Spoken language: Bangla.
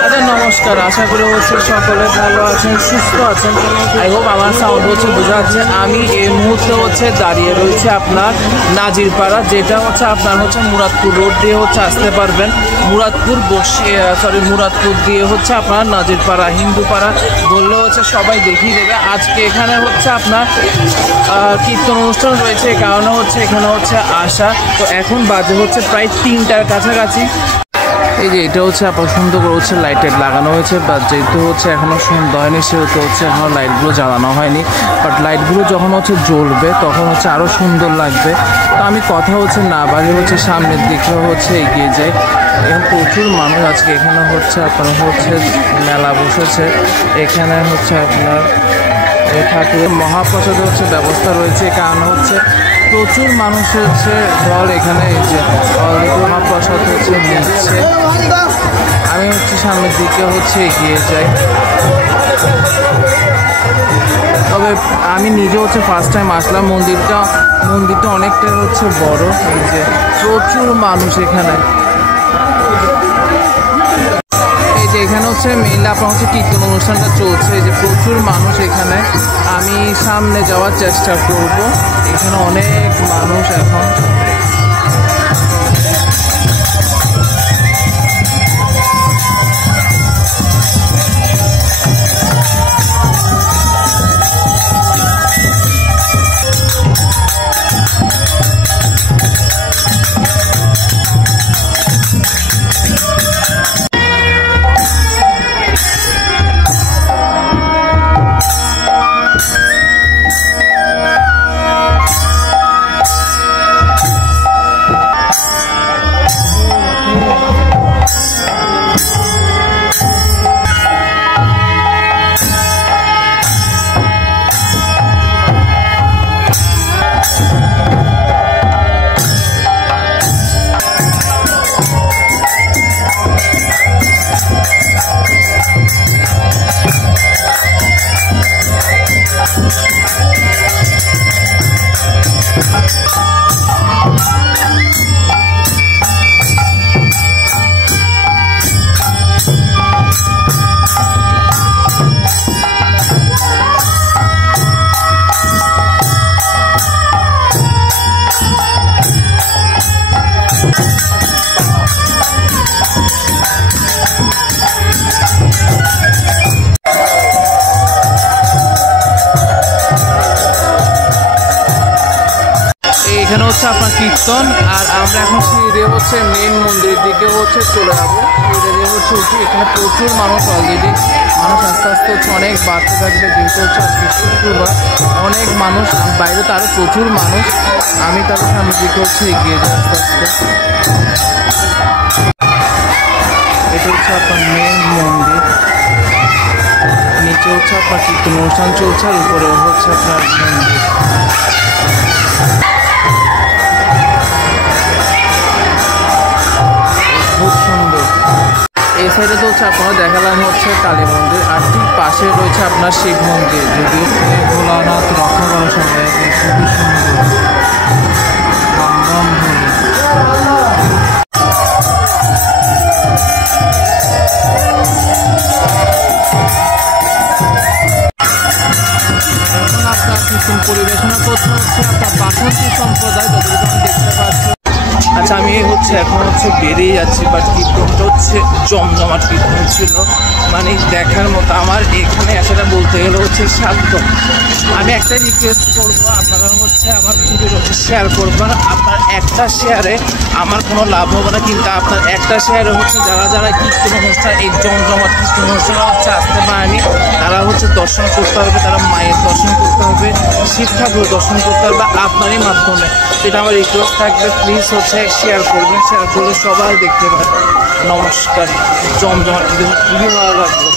আচ্ছা নমস্কার, আশা করি হচ্ছে সকলে ভালো আছেন, সুস্থ আছেন। আই হোপ আমার সাউন্ড হচ্ছে বোঝা যাচ্ছে। আমি এই মুহূর্তে হচ্ছে দাঁড়িয়ে রয়েছে আপনার নাজিরপাড়া, যেটা হচ্ছে আপনার হচ্ছে মুরাদপুর রোড দিয়ে হচ্ছে আসতে পারবেন। মুরাদপুর দিয়ে হচ্ছে আপনার নাজিরপাড়া, হিন্দুপাড়া বললে হচ্ছে সবাই দেখিয়ে দেবে। আজকে এখানে হচ্ছে আপনার কীর্তন অনুষ্ঠান রয়েছে, এই কারণে হচ্ছে এখানে হচ্ছে আসা। তো এখন বাজে হচ্ছে প্রায় 3টার কাছাকাছি। এই যে এটা হচ্ছে আপনার সুন্দর করে হচ্ছে লাইটের লাগানো হয়েছে, বাট যেহেতু হচ্ছে এখনও সন্ধ্যা হয়নি সেহেতু হচ্ছে এখনও লাইটগুলো জ্বালানো হয়নি। বাট লাইটগুলো যখন হচ্ছে জ্বলবে তখন হচ্ছে আরও সুন্দর লাগবে। তো আমি কথা হচ্ছে না বাড়ি হচ্ছে সামনের দিকে হচ্ছে এগিয়ে যাই। এখন প্রচুর মানুষ আজকে এখানে হচ্ছে আপনার হচ্ছে মেলা বসেছে। এখানে হচ্ছে আপনার ঠাকুরের মহাপ্রসাদের হচ্ছে ব্যবস্থা রয়েছে, কারণ হচ্ছে প্রচুর মানুষের হচ্ছে ঢল এখানে। এই যে মহাপ্রসাদ হচ্ছে নিচ্ছে, আমি হচ্ছে সামনের দিকে হচ্ছে এগিয়ে যাই। তবে আমি নিজে হচ্ছে ফার্স্ট টাইম আসলাম। মন্দিরটা অনেকটা হচ্ছে বড়। এই যে প্রচুর মানুষ এখানে। এখানে হচ্ছে মেইনলি আপনার হচ্ছে কীর্তন অনুষ্ঠানটা চলছে। এই যে প্রচুর মানুষ এখানে। আমি সামনে যাওয়ার চেষ্টা করব। এখানে অনেক মানুষ এখন। এখানে হচ্ছে আপনার কীর্তন, আর আমরা এখন সিঁড়ি দিয়ে হচ্ছে মেন মন্দিরের দিকে হচ্ছে চলে যাবো। সিঁড়ি দিয়ে হচ্ছে উঠি। এখানে প্রচুর মানুষ, অলরেডি মানুষ আস্তে আস্তে হচ্ছে অনেক বাড়তে থাকবে, যেহেতু হচ্ছে আজকে শুক্রবার। অনেক মানুষ, বাইরে তো আরও প্রচুর মানুষ। আমি তাদের সামনের দিকে হচ্ছে এগিয়ে যাই আস্তে আস্তে। এটা হচ্ছে আপনার মেন মন্দির। নিচে হচ্ছে আপনার কীর্তন অনুষ্ঠান চলছে, আর উপরে হচ্ছে আপনার মন্দির। খুব সুন্দর। এই সাইডে তো হচ্ছে আপনারা দেখালাম হচ্ছে কালী মন্দির, আর ঠিক পাশে রয়েছে আপনার শিব মন্দির। যদিও ভোলানাথ রক্ষা করা সবাই, খুবই সুন্দর। এখন আপনার কীর্তন পরিবেশনা করতে হচ্ছে আপনার বাসন্তী সম্প্রদায়, যতটুকু আমি দেখতে পাচ্ছি। আচ্ছা, আমি হচ্ছে এখন হচ্ছে বেরিয়ে যাচ্ছি, বাট কীর্তনটা হচ্ছে জমজমাট কীর্তন ছিল, মানে দেখার মতো। আমার এখানে সেটা বলতে গেলে হচ্ছে সার্থক। আমি একটাই রিকোয়েস্ট করবো, আপনারা হচ্ছে আমার ভিডিও হচ্ছে শেয়ার করবেন। আপনার একটা শেয়ারে আমার কোনো লাভ হবে না, কিন্তু আপনার একটা শেয়ারে হচ্ছে যারা যারা কীর্তন অনুষ্ঠান, এই জমজমাট কীর্তন অনুষ্ঠানে হচ্ছে আসতে পারেনি, তারা হচ্ছে দর্শন করতে হবে, তারা মায়ের দর্শন করতে হবে, শিব ঠাকুর দর্শন করতে হবে আপনারই মাধ্যমে। সেটা আমার রিকোয়েস্ট থাকবে, প্লিজ হচ্ছে শেয়ার করবেন। শেয়ার করলে সবাই দেখতে পাবে। নমস্কার। জমজমাট খুবই ভালো লাগলো।